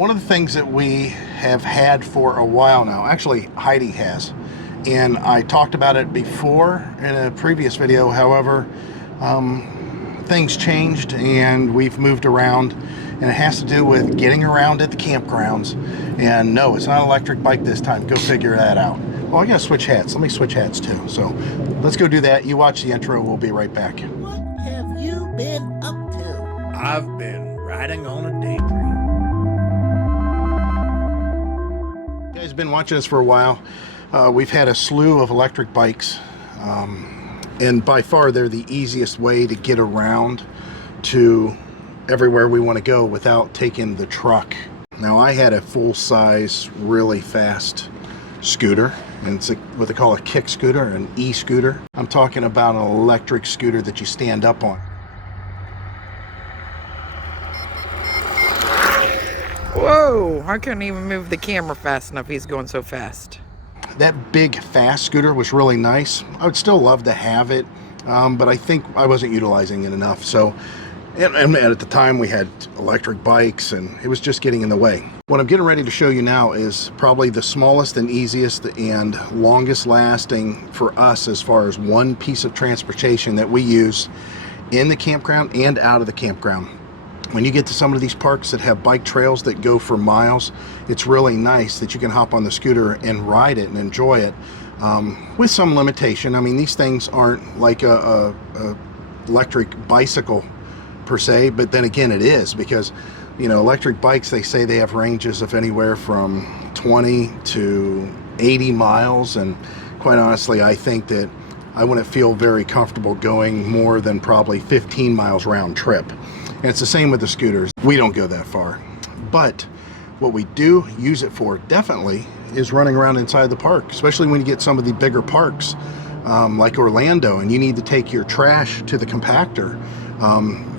One of the things that we have had for a while now, actually Heidi has, and I talked about it before in a previous video. However, things changed and we've moved around, and it has to do with getting around at the campgrounds. And no, it's not an electric bike this time. Go figure that out. Well, I gotta switch hats. Let me switch hats too. So let's go do that. You watch the intro. We'll be right back. What have you been up to? I've been riding on a daydream. You guys have been watching us for a while. We've had a slew of electric bikes, and by far they're the easiest way to get around to everywhere we want to go without taking the truck. Now, I had a full-size, really fast scooter, and it's what they call a kick scooter, an e-scooter. I'm talking about an electric scooter that you stand up on. Whoa, I couldn't even move the camera fast enough. He's going so fast. That big fast scooter was really nice. I would still love to have it, but I think I wasn't utilizing it enough. So, and at the time we had electric bikes and it was just getting in the way. What I'm getting ready to show you now is probably the smallest and easiest and longest lasting for us as far as one piece of transportation that we use in the campground and out of the campground. When you get to some of these parks that have bike trails that go for miles, it's really nice that you can hop on the scooter and ride it and enjoy it, with some limitation. I mean, these things aren't like a electric bicycle per se, but then again it is, because you know, electric bikes, they say they have ranges of anywhere from 20 to 80 miles, and quite honestly I think that I wouldn't feel very comfortable going more than probably 15 miles round trip. And it's the same with the scooters. We don't go that far. But what we do use it for definitely is running around inside the park, especially when you get some of the bigger parks like Orlando and you need to take your trash to the compactor.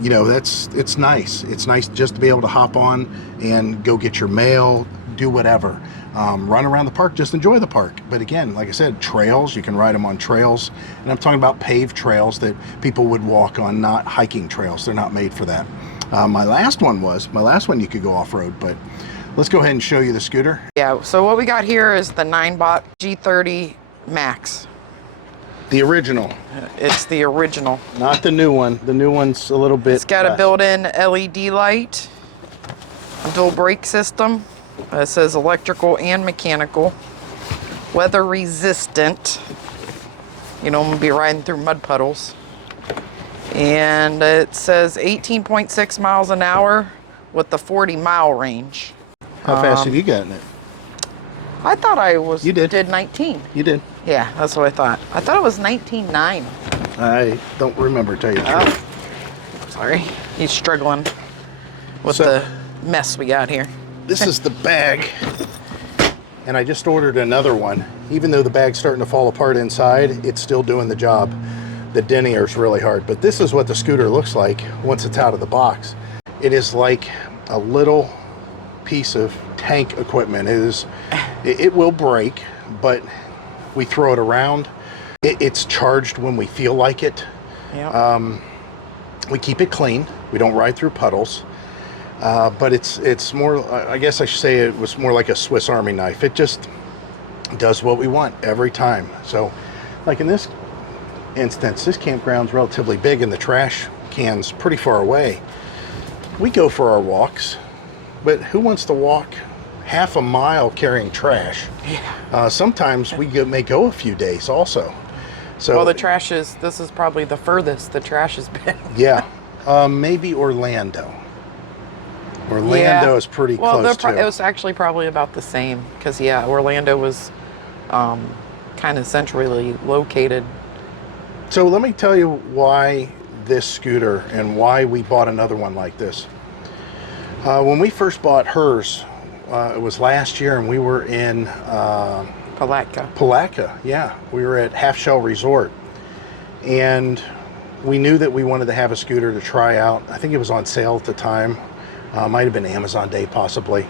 You know, it's nice. It's nice just to be able to hop on and go get your mail, do whatever. Run around the park, just enjoy the park. But again, like I said, trails, you can ride them on trails. And I'm talking about paved trails that people would walk on, not hiking trails. They're not made for that. My last one you could go off-road, but let's go ahead and show you the scooter. Yeah, so what we got here is the Ninebot G30 Max. The original. It's the original. Not the new one. The new one's a little bit It's got less. a built-in LED light, dual brake system. It says electrical and mechanical, weather resistant. You know, I'm gonna be riding through mud puddles. And it says 18.6 miles an hour with the 40-mile range. How fast have you gotten it? I thought I was You did. 19. You did. Yeah, that's what I thought. I thought it was 19.9. I don't remember, tell you the truth. Sorry. He's struggling with So- the mess we got here. This is the bag, and I just ordered another one. Even though the bag's starting to fall apart inside, it's still doing the job. The dennier's really hard, but this is what the scooter looks like once it's out of the box. It is like a little piece of tank equipment. It will break, but we throw it around. It's charged when we feel like it. Yep. We keep it clean. We don't ride through puddles. But it's more, I guess I should say it was more like a Swiss Army knife. It just does what we want every time. So like in this instance, this campground's relatively big and the trash can's pretty far away. We go for our walks, but who wants to walk half a mile carrying trash? Yeah. Sometimes we may go a few days also. So Well, this is probably the furthest the trash has been. yeah, maybe Orlando. Orlando is pretty close too. It was actually probably about the same, because yeah, Orlando was kind of centrally located. So let me tell you why this scooter and why we bought another one like this. When we first bought hers, it was last year, and we were in Palatka, yeah. We were at Half Shell Resort, and we knew that we wanted to have a scooter to try out. I think it was on sale at the time. Might have been Amazon Day possibly.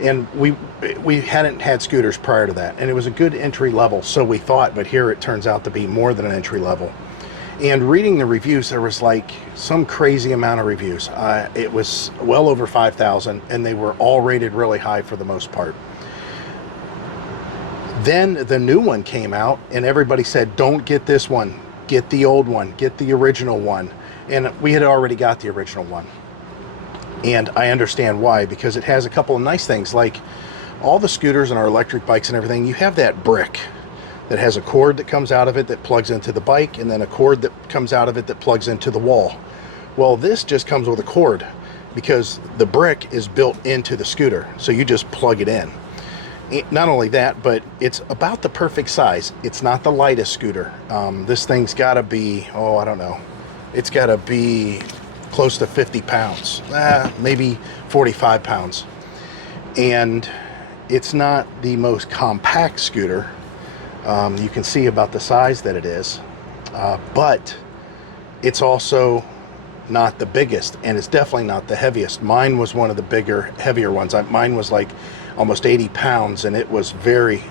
And we hadn't had scooters prior to that, and it was a good entry level, so we thought, but here it turns out to be more than an entry level. And reading the reviews, there was like some crazy amount of reviews. It was well over 5,000, and they were all rated really high for the most part. Then the new one came out, and everybody said, don't get this one, get the old one, get the original one. And we had already got the original one. And I understand why, because it has a couple of nice things, like all the scooters and our electric bikes and everything, you have that brick that has a cord that comes out of it that plugs into the bike, and then a cord that comes out of it that plugs into the wall. Well, this just comes with a cord because the brick is built into the scooter, so you just plug it in. Not only that, but it's about the perfect size. It's not the lightest scooter. This thing's got to be, oh, I don't know, it's got to be close to 50 pounds, maybe 45 pounds. And it's not the most compact scooter. You can see about the size that it is, but it's also not the biggest, and it's definitely not the heaviest. Mine was one of the bigger, heavier ones. Mine was like almost 80 pounds, and it was very,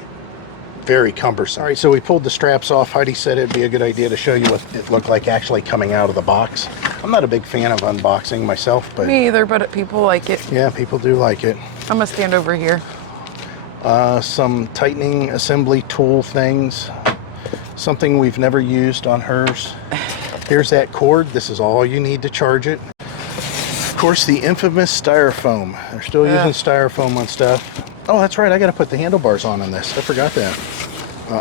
very cumbersome. All right, so we pulled the straps off. Heidi said it'd be a good idea to show you what it looked like actually coming out of the box. I'm not a big fan of unboxing myself, but... Me either, but people like it. Yeah, people do like it. I'm gonna stand over here. Some tightening assembly tool things. Something we've never used on hers. Here's that cord. This is all you need to charge it. Of course, the infamous styrofoam. They're still using styrofoam on stuff. Oh, that's right. I got to put the handlebars on this. I forgot that.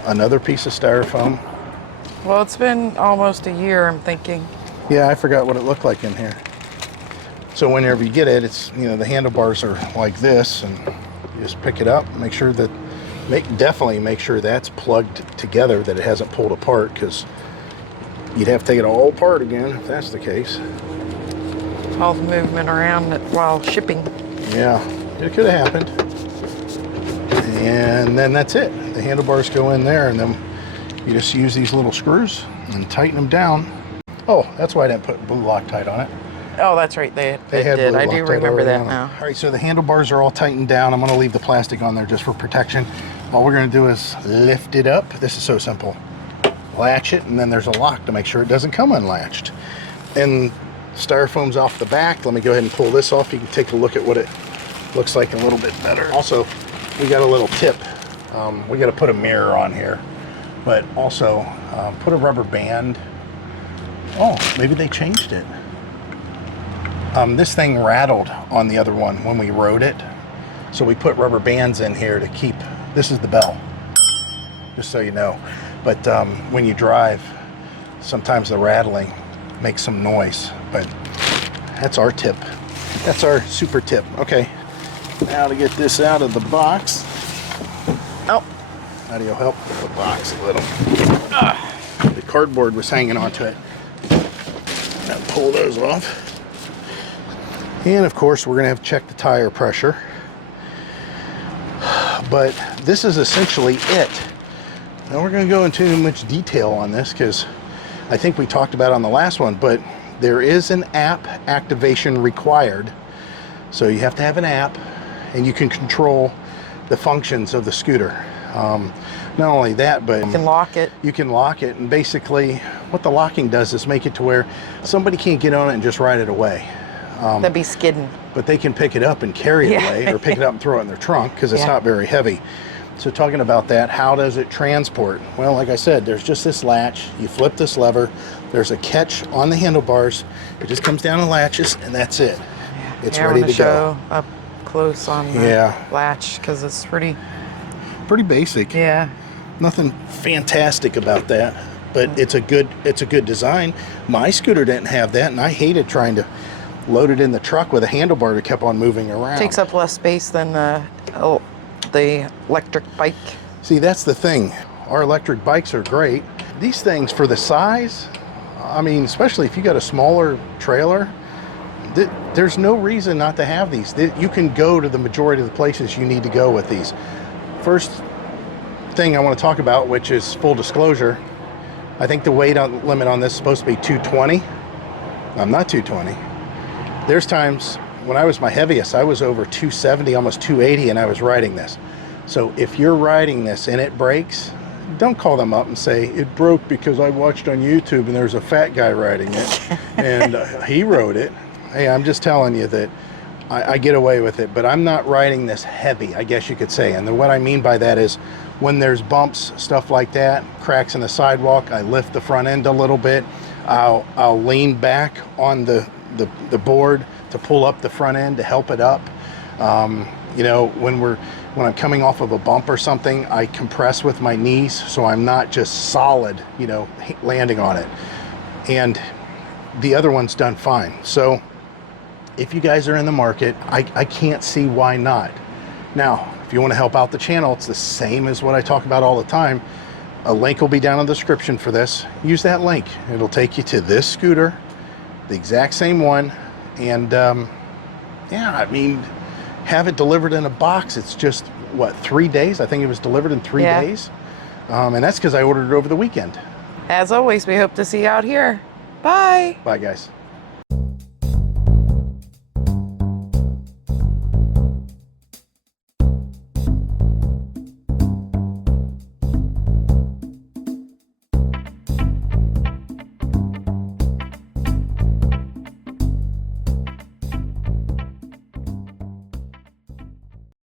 Another piece of styrofoam. Well, it's been almost a year, I'm thinking. Yeah, I forgot what it looked like in here. So whenever you get it, it's, you know, the handlebars are like this, and you just pick it up, make sure that, definitely make sure that's plugged together, that it hasn't pulled apart, because you'd have to take it all apart again if that's the case. All the movement around it while shipping. Yeah, it could have happened. And then that's it. The handlebars go in there, and then you just use these little screws and tighten them down. Oh, that's why I didn't put blue Loctite on it. Oh, that's right. They had did. blue I do Loctite remember already that on it. now. All right, so the handlebars are all tightened down. I'm going to leave the plastic on there just for protection. All we're going to do is lift it up. This is so simple. Latch it, and then there's a lock to make sure it doesn't come unlatched. And styrofoam's off the back. Let me go ahead and pull this off. You can take a look at what it looks like a little bit better. Also, we got a little tip. We got to put a mirror on here, but also put a rubber band. Oh, maybe they changed it. This thing rattled on the other one when we rode it, so we put rubber bands in here to keep. This is the bell, just so you know. But when you drive, sometimes the rattling makes some noise. But that's our tip. That's our super tip. Okay, now to get this out of the box. Oh, how do you help with the box a little? The cardboard was hanging onto it. Now pull those off. And of course, we're gonna have to check the tire pressure. But this is essentially it. Now we're gonna go into too much detail on this because I think we talked about it on the last one, but there is an app activation required. So you have to have an app, and you can control the functions of the scooter. Not only that, but You can lock it. you can lock it, and basically what the locking does is make it to where somebody can't get on it and just ride it away. That'd be skidding. But they can pick it up and carry it Yeah. away, or pick it up and throw it in their trunk because it's Yeah. not very heavy. So talking about that, how does it transport? Well, like I said, there's just this latch. You flip this lever. There's a catch on the handlebars. It just comes down and latches, and that's it. It's Yeah, ready I'm gonna to go. show up close on the Yeah. latch because it's pretty. Pretty basic. Yeah. Nothing fantastic about that, but it's a good design. My scooter didn't have that, and I hated trying to load it in the truck with a handlebar that kept on moving around. Takes up less space than the electric bike. See, that's the thing. Our electric bikes are great. These things, for the size, I mean, especially if you got a smaller trailer, there's no reason not to have these. You can go to the majority of the places you need to go with these. First thing I want to talk about, which is full disclosure, I think the weight limit on this is supposed to be 220. I'm not 220. There's times when I was my heaviest, I was over 270, almost 280, and I was riding this. So if you're riding this and it breaks, don't call them up and say, it broke because I watched on YouTube and there's a fat guy riding it and he rode it. Hey, I'm just telling you that I get away with it, but I'm not riding this heavy, I guess you could say. And then what I mean by that is when there's bumps, stuff like that, cracks in the sidewalk, I lift the front end a little bit. I'll lean back on the board to pull up the front end to help it up. You know, when I'm coming off of a bump or something, I compress with my knees so I'm not just solid, you know, landing on it. And the other one's done fine. So if you guys are in the market, I can't see why not. Now, if you want to help out the channel, it's the same as what I talk about all the time. A link will be down in the description for this. Use that link. It'll take you to this scooter, the exact same one. And yeah, I mean, have it delivered in a box. It's just, what, 3 days? I think it was delivered in 3 days. And that's because I ordered it over the weekend. As always, we hope to see you out here. Bye. Bye, guys.